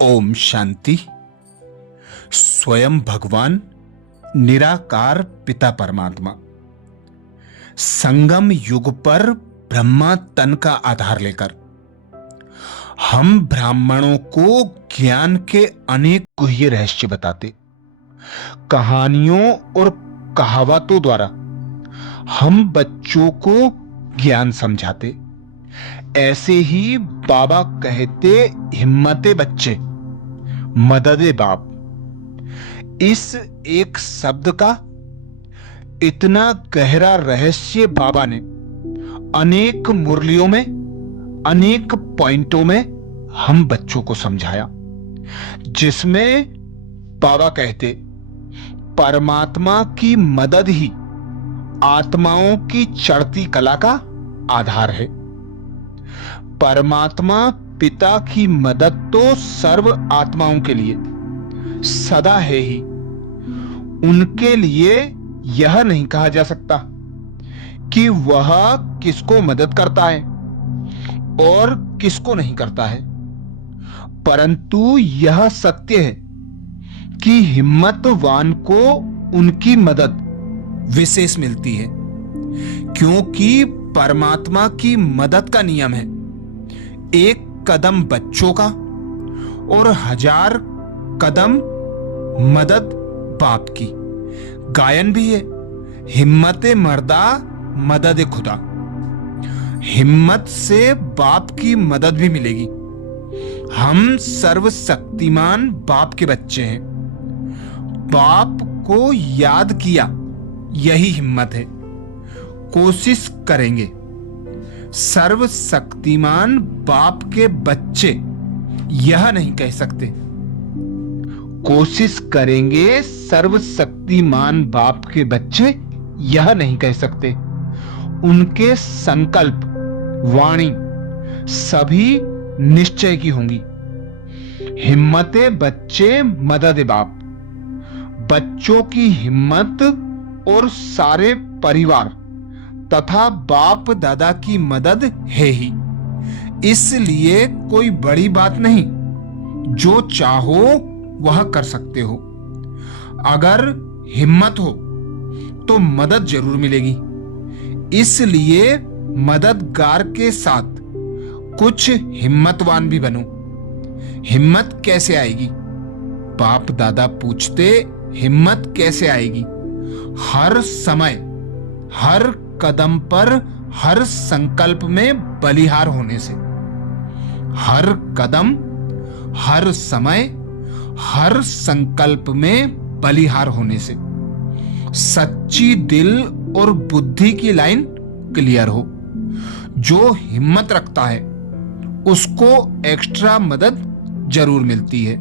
ओम शांति। स्वयं भगवान निराकार पिता परमात्मा संगम युग पर ब्रह्मा तन का आधार लेकर हम ब्राह्मणों को ज्ञान के अनेक गुह्य रहस्य बताते, कहानियों और कहावतों द्वारा हम बच्चों को ज्ञान समझाते। ऐसे ही बाबा कहते, हिम्मते बच्चे मददे बाप। इस एक शब्द का इतना गहरा रहस्य बाबा ने अनेक मुरलियों में, अनेक पॉइंटों में हम बच्चों को समझाया, जिसमें बाबा कहते परमात्मा की मदद ही आत्माओं की चढ़ती कला का आधार है। परमात्मा पिता की मदद तो सर्व आत्माओं के लिए सदा है ही। उनके लिए यह नहीं कहा जा सकता कि वह किसको मदद करता है और किसको नहीं करता है, परंतु यह सत्य है कि हिम्मतवान को उनकी मदद विशेष मिलती है, क्योंकि परमात्मा की मदद का नियम है एक कदम बच्चों का और 1000 कदम मदद बाप की। गायन भी है, हिम्मते मर्दा मदद खुदा। हिम्मत से बाप की मदद भी मिलेगी। हम सर्वशक्तिमान बाप के बच्चे हैं। बाप को याद किया, यही हिम्मत है। कोशिश करेंगे। सर्वशक्तिमान बाप के बच्चे यह नहीं कह सकते। कोशिश करेंगे सर्वशक्तिमान बाप के बच्चे यह नहीं कह सकते। उनके संकल्प, वाणी सभी निश्चय की होंगी। हिम्मते बच्चे मदद बाप। बच्चों की हिम्मत और सारे परिवार तथा बाप दादा की मदद है ही, इसलिए कोई बड़ी बात नहीं। जो चाहो वह कर सकते हो। अगर हिम्मत हो तो मदद जरूर मिलेगी। इसलिए मददगार के साथ कुछ हिम्मतवान भी बनो। हिम्मत कैसे आएगी? बाप दादा पूछते, हिम्मत कैसे आएगी? हर समय, हर कदम पर, हर संकल्प में बलिहार होने से। हर कदम, हर समय, हर संकल्प में बलिहार होने से सच्ची दिल और बुद्धि की लाइन क्लियर हो। जो हिम्मत रखता है उसको एक्स्ट्रा मदद जरूर मिलती है।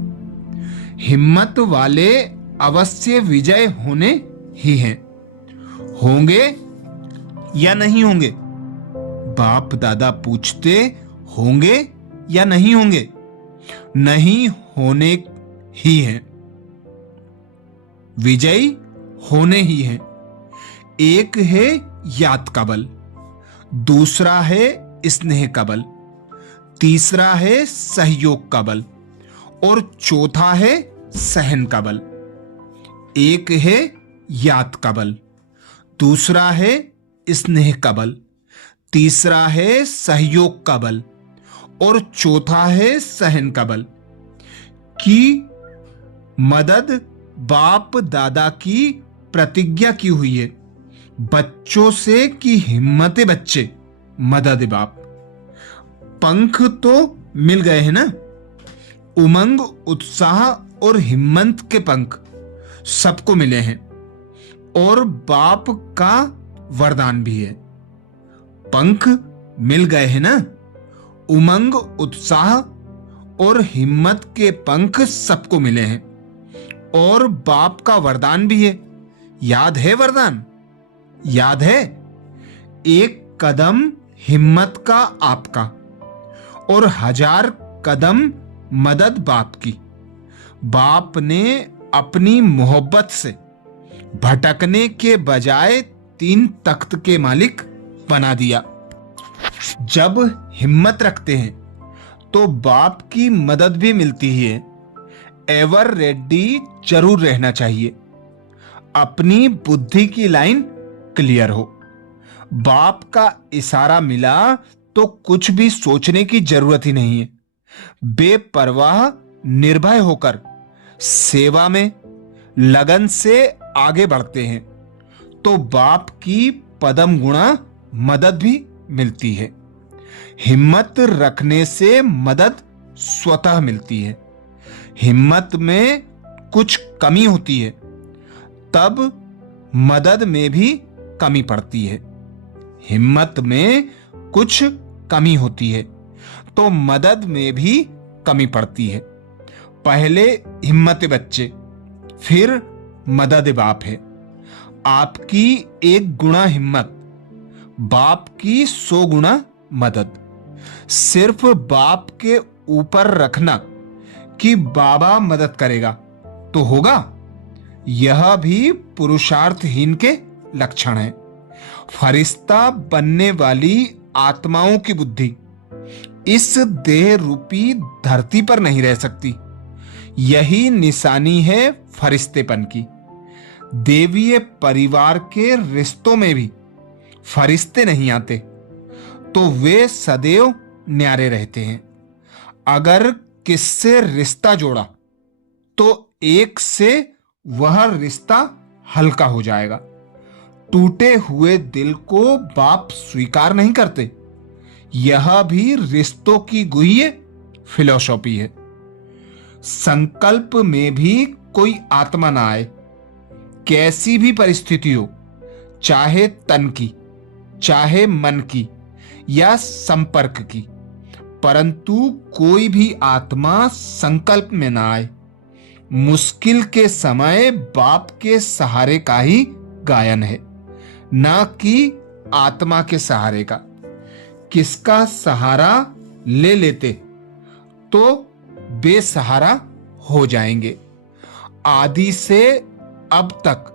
हिम्मत वाले अवश्य विजय होने ही हैं। होंगे या नहीं होंगे? बाप दादा पूछते, होंगे या नहीं होंगे? नहीं होने ही हैं। विजयी होने ही हैं। एक है याद का बल, दूसरा है स्नेह का बल, तीसरा है सहयोग का बल और चौथा है सहन का बल। एक है याद का बल, दूसरा है स्नेह का बल, तीसरा है सहयोग का बल और चौथा है सहन का बल। की मदद बाप दादा की प्रतिज्ञा की हुई है बच्चों से कि हिम्मते बच्चे मदद बाप। पंख तो मिल गए हैं ना? उमंग, उत्साह और हिम्मत के पंख सबको मिले हैं और बाप का वरदान भी है। पंख मिल गए हैं ना? उमंग, उत्साह और हिम्मत के पंख सबको मिले हैं और बाप का वरदान भी है। याद है वरदान? याद है? एक कदम हिम्मत का आपका और 1000 कदम मदद बाप की। बाप ने अपनी मोहब्बत से भटकने के बजाय 3 तख्त के मालिक बना दिया। जब हिम्मत रखते हैं तो बाप की मदद भी मिलती ही है। एवर रेडी जरूर रहना चाहिए, अपनी बुद्धि की लाइन क्लियर हो। बाप का इशारा मिला तो कुछ भी सोचने की जरूरत ही नहीं है। बेपरवाह निर्भय होकर सेवा में लगन से आगे बढ़ते हैं तो बाप की पदम गुणा मदद भी मिलती है। हिम्मत रखने से मदद स्वतः मिलती है। हिम्मत में कुछ कमी होती है तब मदद में भी कमी पड़ती है। हिम्मत में कुछ कमी होती है तो मदद में भी कमी पड़ती है। पहले हिम्मत बच्चे, फिर मदद बाप है। आपकी 1 गुना हिम्मत, बाप की 100 गुना मदद। सिर्फ बाप के ऊपर रखना कि बाबा मदद करेगा तो होगा, यह भी पुरुषार्थहीन के लक्षण है। फरिश्ता बनने वाली आत्माओं की बुद्धि इस देह रूपी धरती पर नहीं रह सकती। यही निशानी है फरिश्तेपन की। देवीय परिवार के रिश्तों में भी फरिश्ते नहीं आते तो वे सदैव न्यारे रहते हैं। अगर किससे रिश्ता जोड़ा तो एक से वह रिश्ता हल्का हो जाएगा। टूटे हुए दिल को बाप स्वीकार नहीं करते। यह भी रिश्तों की गुह्य फिलॉसफी है। संकल्प में भी कोई आत्मा ना आए, कैसी भी परिस्थिति हो, चाहे तन की, चाहे मन की या संपर्क की, परंतु कोई भी आत्मा संकल्प में ना आए। मुश्किल के समय बाप के सहारे का ही गायन है, ना कि आत्मा के सहारे का। किसका सहारा ले लेते तो बेसहारा हो जाएंगे। आदि से अब तक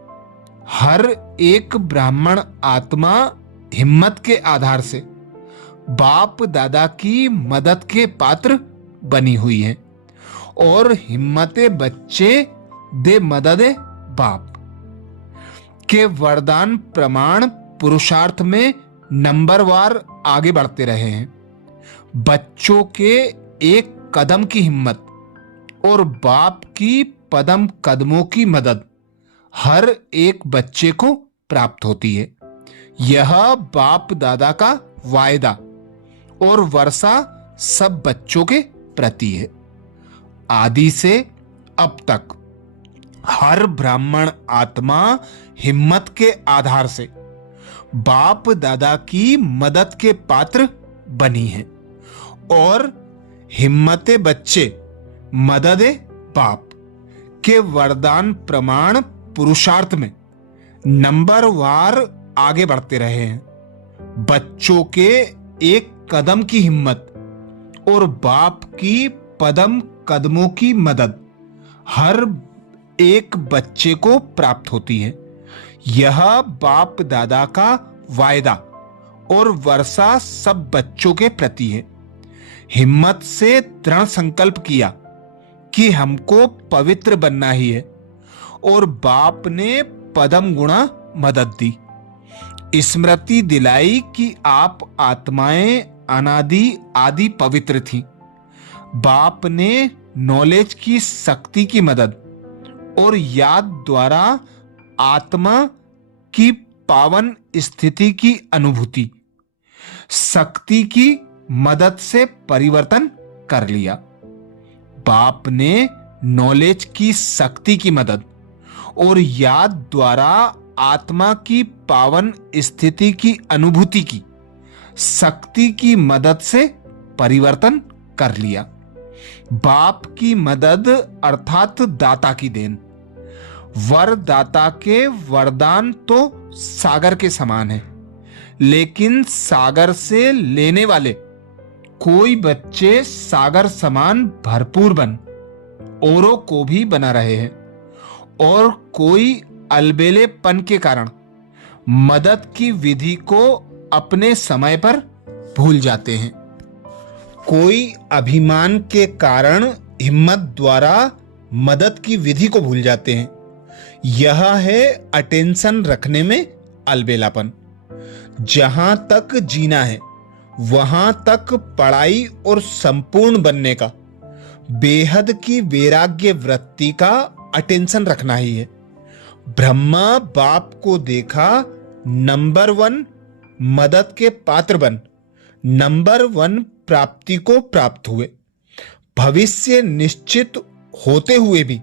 हर एक ब्राह्मण आत्मा हिम्मत के आधार से बाप दादा की मदद के पात्र बनी हुई है और हिम्मते बच्चे दे मददे बाप के वरदान प्रमाण पुरुषार्थ में नंबरवार आगे बढ़ते रहे हैं। बच्चों के 1 कदम की हिम्मत और बाप की पदम कदमों की मदद हर एक बच्चे को प्राप्त होती है। यह बाप दादा का वायदा और वर्षा सब बच्चों के प्रति है। आदि से अब तक हर ब्राह्मण आत्मा हिम्मत के आधार से बाप दादा की मदद के पात्र बनी है और हिम्मते बच्चे मददे बाप के वरदान प्रमाण पुरुषार्थ में नंबरवार आगे बढ़ते रहे हैं। बच्चों के 1 कदम की हिम्मत और बाप की पदम कदमों की मदद हर एक बच्चे को प्राप्त होती है। यह बाप दादा का वायदा और वर्षा सब बच्चों के प्रति है। हिम्मत से दृढ़ संकल्प किया कि हमको पवित्र बनना ही है और बाप ने पदम गुणा मदद दी। स्मृति दिलाई कि आप आत्माएं अनादि आदि पवित्र थीं। बाप ने नॉलेज की शक्ति की मदद और याद द्वारा आत्मा की पावन स्थिति की अनुभूति शक्ति की मदद से परिवर्तन कर लिया। बाप ने नॉलेज की शक्ति की मदद और याद द्वारा आत्मा की पावन स्थिति की अनुभूति की शक्ति की मदद से परिवर्तन कर लिया। बाप की मदद अर्थात दाता की देन। वरदाता के वरदान तो सागर के समान है, लेकिन सागर से लेने वाले कोई बच्चे सागर समान भरपूर बन औरों को भी बना रहे हैं और कोई अलबेलेपन के कारण मदद की विधि को अपने समय पर भूल जाते हैं। कोई अभिमान के कारण हिम्मत द्वारा मदद की विधि को भूल जाते हैं। यह है अटेंशन रखने में अलबेलापन। जहां तक जीना है वहां तक पढ़ाई और संपूर्ण बनने का, बेहद की वैराग्य वृत्ति का अटेंशन रखना ही है। ब्रह्मा बाप को देखा, नंबर 1 मदद के पात्र बन, नंबर 1 प्राप्ति को प्राप्त हुए। भविष्य निश्चित होते हुए भी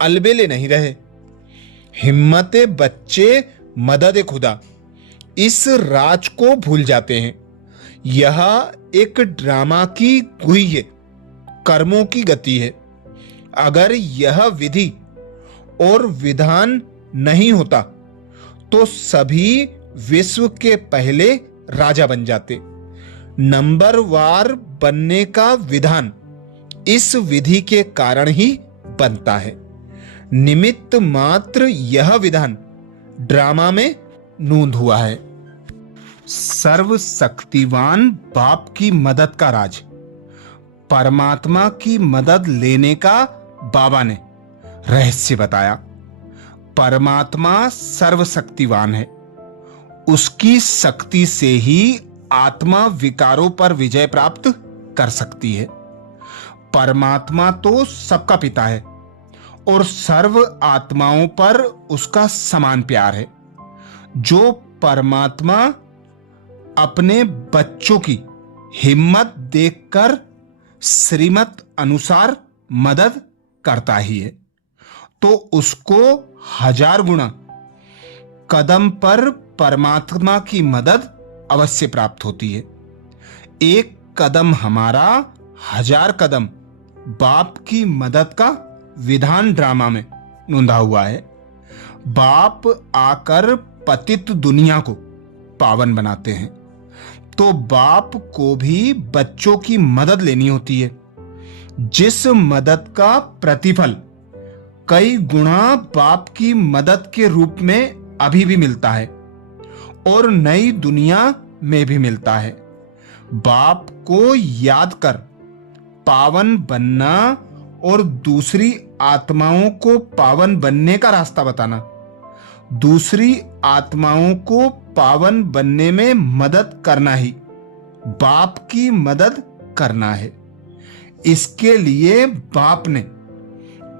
अलबेले नहीं रहे। हिम्मते बच्चे मदद खुदा, इस राज को भूल जाते हैं। यह एक ड्रामा की गुह्य कर्मों की गति है। अगर यह विधि और विधान नहीं होता तो सभी विश्व के पहले राजा बन जाते। नंबरवार बनने का विधान इस विधि के कारण ही बनता है। निमित्त मात्र यह विधान ड्रामा में नूंद हुआ है। सर्वशक्तिवान बाप की मदद का राज, परमात्मा की मदद लेने का बाबा ने रहस्य बताया। परमात्मा सर्वशक्तिवान है। उसकी शक्ति से ही आत्मा विकारों पर विजय प्राप्त कर सकती है। परमात्मा तो सबका पिता है और सर्व आत्माओं पर उसका समान प्यार है। जो परमात्मा अपने बच्चों की हिम्मत देखकर श्रीमत अनुसार मदद करता ही है, तो उसको 1000 गुना कदम पर परमात्मा की मदद अवश्य प्राप्त होती है। एक कदम हमारा, 1000 कदम बाप की मदद का विधान ड्रामा में नूंदा हुआ है। बाप आकर पतित दुनिया को पावन बनाते हैं, तो बाप को भी बच्चों की मदद लेनी होती है। जिस मदद का प्रतिफल कई गुना बाप की मदद के रूप में अभी भी मिलता है और नई दुनिया में भी मिलता है। बाप को याद कर पावन बनना और दूसरी आत्माओं को पावन बनने का रास्ता बताना, दूसरी आत्माओं को पावन बनने में मदद करना ही बाप की मदद करना है। इसके लिए बाप ने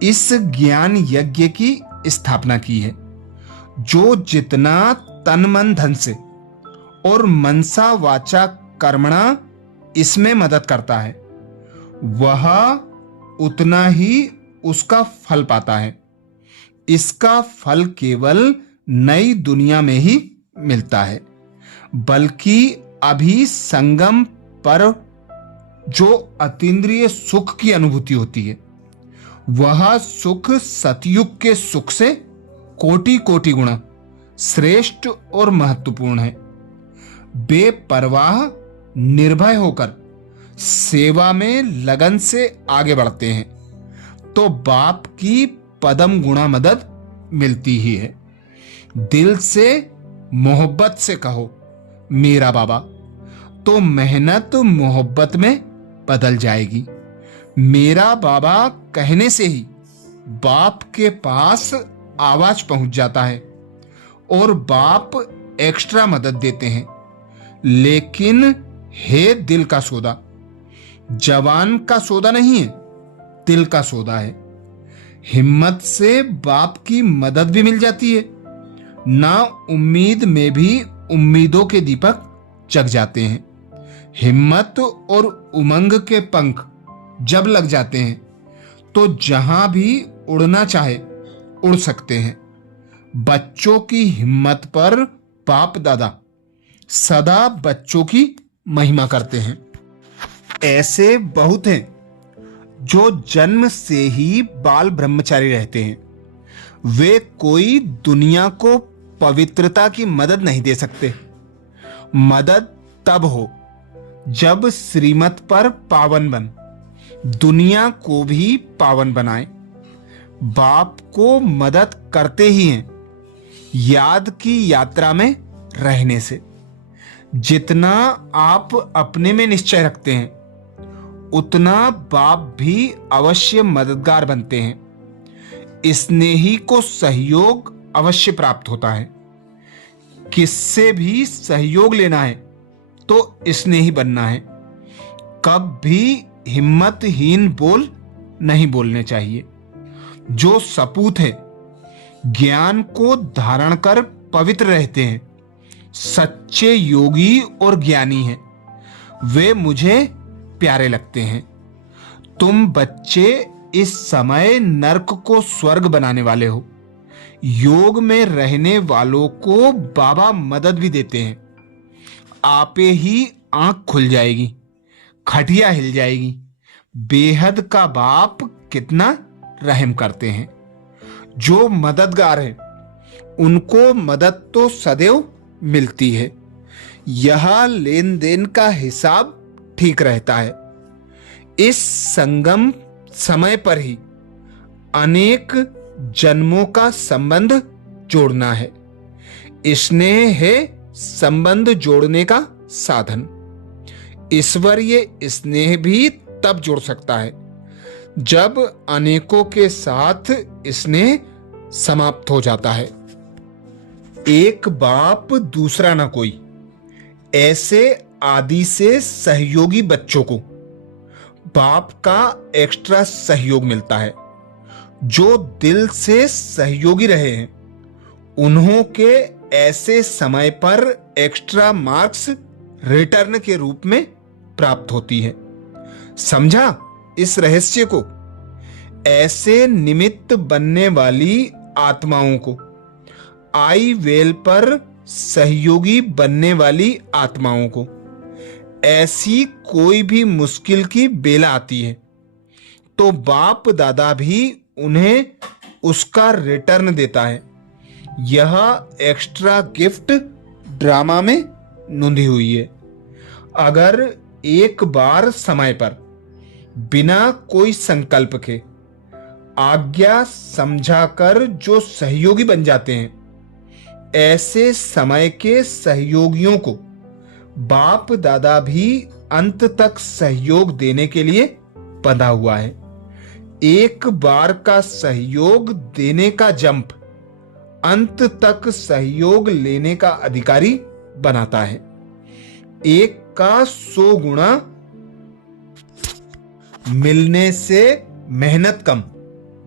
इस ज्ञान यज्ञ की स्थापना की है, जो जितना तन मन धन से और मनसा वाचा कर्मणा इसमें मदद करता है, वह उतना ही उसका फल पाता है। इसका फल केवल नई दुनिया में ही मिलता है, बल्कि अभी संगम पर जो अतीन्द्रिय सुख की अनुभूति होती है, वह सुख सतयुग के सुख से कोटि कोटि गुणा श्रेष्ठ और महत्वपूर्ण है। बेपरवाह निर्भय होकर सेवा में लगन से आगे बढ़ते हैं, तो बाप की पदम गुणा मदद मिलती ही है। दिल से मोहब्बत से कहो मेरा बाबा, तो मेहनत मोहब्बत में बदल जाएगी। मेरा बाबा कहने से ही बाप के पास आवाज पहुंच जाता है और बाप एक्स्ट्रा मदद देते हैं। लेकिन हे दिल का सौदा, जवान का सौदा नहीं है, दिल का सौदा है। हिम्मत से बाप की मदद भी मिल जाती है। ना उम्मीद में भी उम्मीदों के दीपक जग जाते हैं। हिम्मत और उमंग के पंख जब लग जाते हैं तो जहां भी उड़ना चाहे उड़ सकते हैं। बच्चों की हिम्मत पर बाप दादा सदा बच्चों की महिमा करते हैं। ऐसे बहुत हैं जो जन्म से ही बाल ब्रह्मचारी रहते हैं। वे कोई दुनिया को पवित्रता की मदद नहीं दे सकते। मदद तब हो जब श्रीमत पर पावन बन दुनिया को भी पावन बनाए। बाप को मदद करते ही हैं याद की यात्रा में रहने से। जितना आप अपने में निश्चय रखते हैं उतना बाप भी अवश्य मददगार बनते हैं। स्नेही को सहयोग अवश्य प्राप्त होता है। किससे भी सहयोग लेना है तो स्नेही बनना है। कब भी हिम्मतहीन बोल नहीं बोलने चाहिए। जो सपूत है, ज्ञान को धारण कर पवित्र रहते हैं, सच्चे योगी और ज्ञानी हैं, वे मुझे प्यारे लगते हैं। तुम बच्चे इस समय नरक को स्वर्ग बनाने वाले हो। योग में रहने वालों को बाबा मदद भी देते हैं। आपे ही आंख खुल जाएगी, खटिया हिल जाएगी। बेहद का बाप कितना रहम करते हैं। जो मददगार हैं उनको मदद तो सदैव मिलती है। यह लेन देन का हिसाब ठीक रहता है। इस संगम समय पर ही अनेक जन्मों का संबंध जोड़ना है। स्नेह है संबंध जोड़ने का साधन। ईश्वरीय स्नेह भी तब जुड़ सकता है जब अनेकों के साथ स्नेह समाप्त हो जाता है। एक बाप दूसरा न कोई, ऐसे आदि से सहयोगी बच्चों को बाप का एक्स्ट्रा सहयोग मिलता है। जो दिल से सहयोगी रहे हैं उन्हों के ऐसे समय पर एक्स्ट्रा मार्क्स रिटर्न के रूप में प्राप्त होती है। समझा इस रहस्य को? ऐसे निमित्त बनने वाली आत्माओं को आई वेल पर सहयोगी बनने वाली आत्माओं को ऐसी कोई भी मुश्किल की बेला आती है तो बाप दादा भी उन्हें उसका रिटर्न देता है। यह एक्स्ट्रा गिफ्ट ड्रामा में नोंधी हुई है। अगर एक बार समय पर बिना कोई संकल्प के आज्ञा समझाकर जो सहयोगी बन जाते हैं, ऐसे समय के सहयोगियों को बाप दादा भी अंत तक सहयोग देने के लिए बंधा हुआ है। एक बार का सहयोग देने का जंप अंत तक सहयोग लेने का अधिकारी बनाता है। एक का 100 गुणा मिलने से मेहनत कम,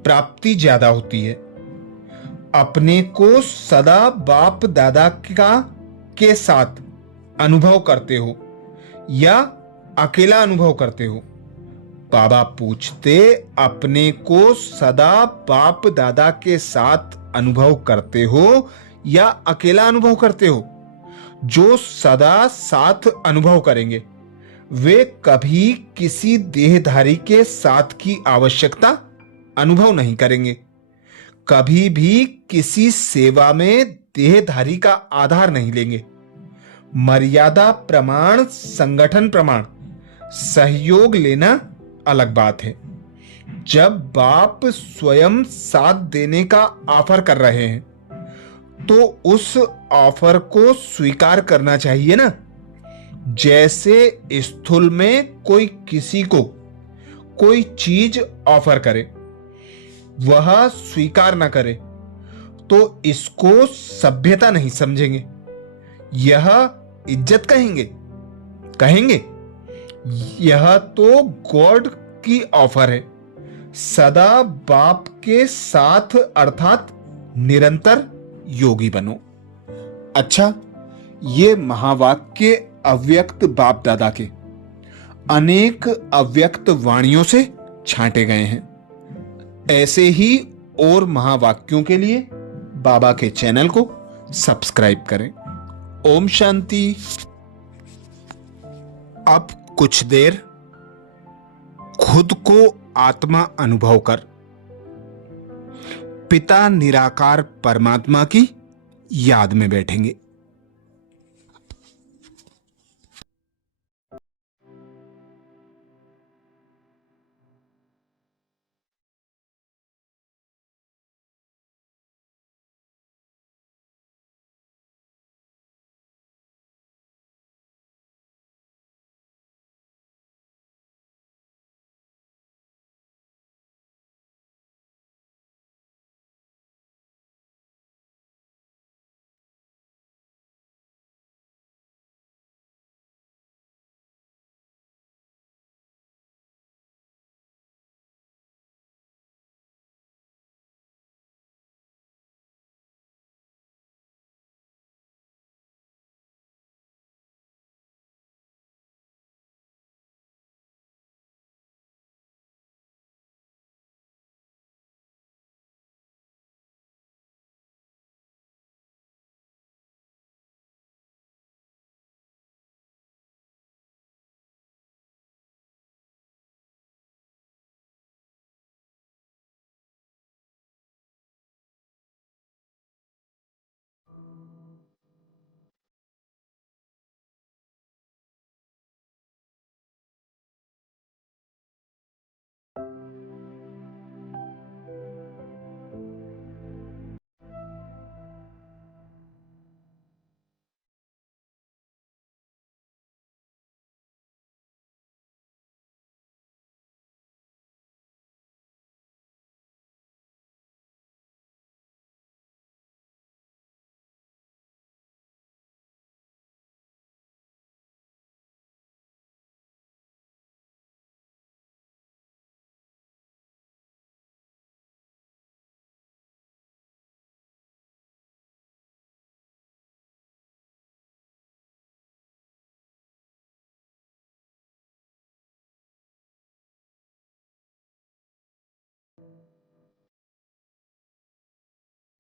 प्राप्ति ज्यादा होती है। अपने को सदा बाप दादा के साथ अनुभव करते हो या अकेला अनुभव करते हो? बाबा पूछते, अपने को सदा बाप दादा के साथ अनुभव करते हो या अकेला अनुभव करते हो? जो सदा साथ अनुभव करेंगे वे कभी किसी देहधारी के साथ की आवश्यकता अनुभव नहीं करेंगे। कभी भी किसी सेवा में देहधारी का आधार नहीं लेंगे। मर्यादा प्रमाण, संगठन प्रमाण, सहयोग लेना अलग बात है। जब बाप स्वयं साथ देने का ऑफर कर रहे हैं तो उस ऑफर को स्वीकार करना चाहिए ना। जैसे स्थूल में कोई किसी को कोई चीज ऑफर करे, वह स्वीकार ना करे तो इसको सभ्यता नहीं समझेंगे, यह इज्जत कहेंगे। यह तो गॉड की ऑफर है। सदा बाप के साथ अर्थात निरंतर योगी बनो। अच्छा, ये महावाक्य अव्यक्त बाप दादा के अनेक अव्यक्त वाणियों से छांटे गए हैं। ऐसे ही और महावाक्यों के लिए बाबा के चैनल को सब्सक्राइब करें। ओम शांति। अब कुछ देर खुद को आत्मा अनुभव कर पिता निराकार परमात्मा की याद में बैठेंगे।